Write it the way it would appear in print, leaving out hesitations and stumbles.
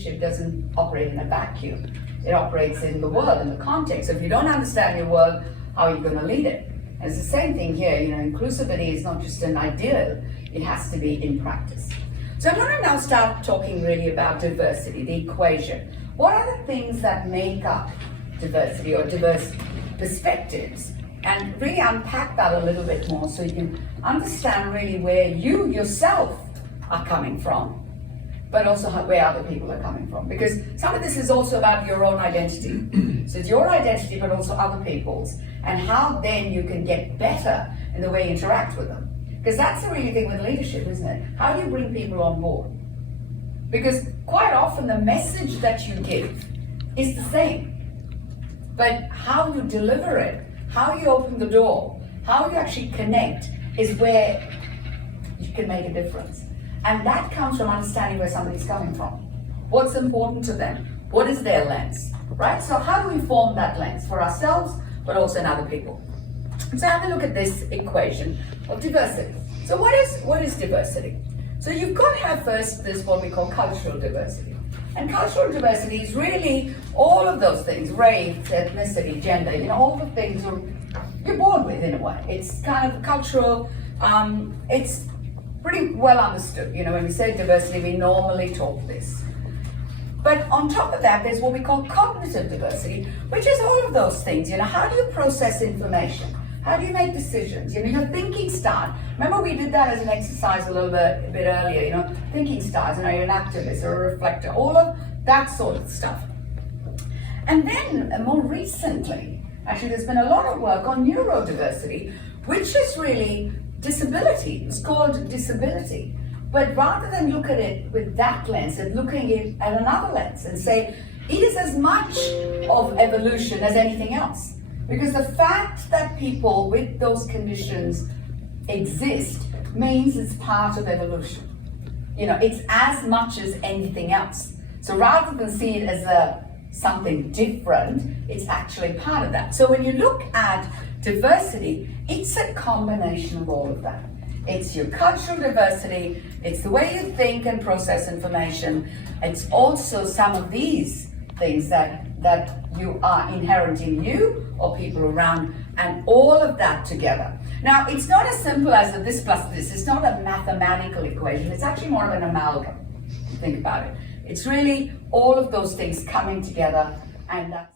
leadership doesn't operate in a vacuum. It operates in the world, in the context. So if you don't understand your world, how are you going to lead it? And it's the same thing here. Inclusivity is not just an ideal, it has to be in practice. So I'm going to now start talking really about diversity, the equation. What are the things that make up diversity or diverse perspectives? And really unpack that a little bit more so you can understand really where you yourself are coming from, but also where other people are coming from. Because some of this is also about your own identity. So it's your identity, but also other people's, and how then you can get better in the way you interact with them. Because that's the really thing with leadership, isn't it? How do you bring people on board? Because quite often the message that you give is the same, but how you deliver it, how you open the door, how you actually connect is where you can make a difference. And that comes from understanding where somebody's coming from. What's important to them? What is their lens, right? So how do we form that lens for ourselves, but also in other people? So have a look at this equation of diversity. So what is diversity? So you've got to have first this what we call cultural diversity. And cultural diversity is really all of those things, race, ethnicity, gender, all the things you're born with in a way. It's kind of cultural, it's pretty well understood. When we say diversity, we normally talk this. But on top of that, there's what we call cognitive diversity, which is all of those things. How do you process information? How do you make decisions? Your thinking style. Remember we did that as an exercise a bit earlier, thinking styles, you're an activist or a reflector, all of that sort of stuff. And then more recently, actually there's been a lot of work on neurodiversity, which is really disability. It's called disability. But rather than look at it with that lens, and looking at it at another lens and say, it is as much of evolution as anything else. Because the fact that people with those conditions exist means it's part of evolution. It's as much as anything else. So rather than see it as something different, it's actually part of that. So when you look at diversity, it's a combination of all of that. It's your cultural diversity, it's the way you think and process information, it's also some of these things that you are inherent in you or people around, and all of that together. Now, it's not as simple as this plus this. It's not a mathematical equation. It's actually more of an amalgam. Think about it. It's really all of those things coming together, and that's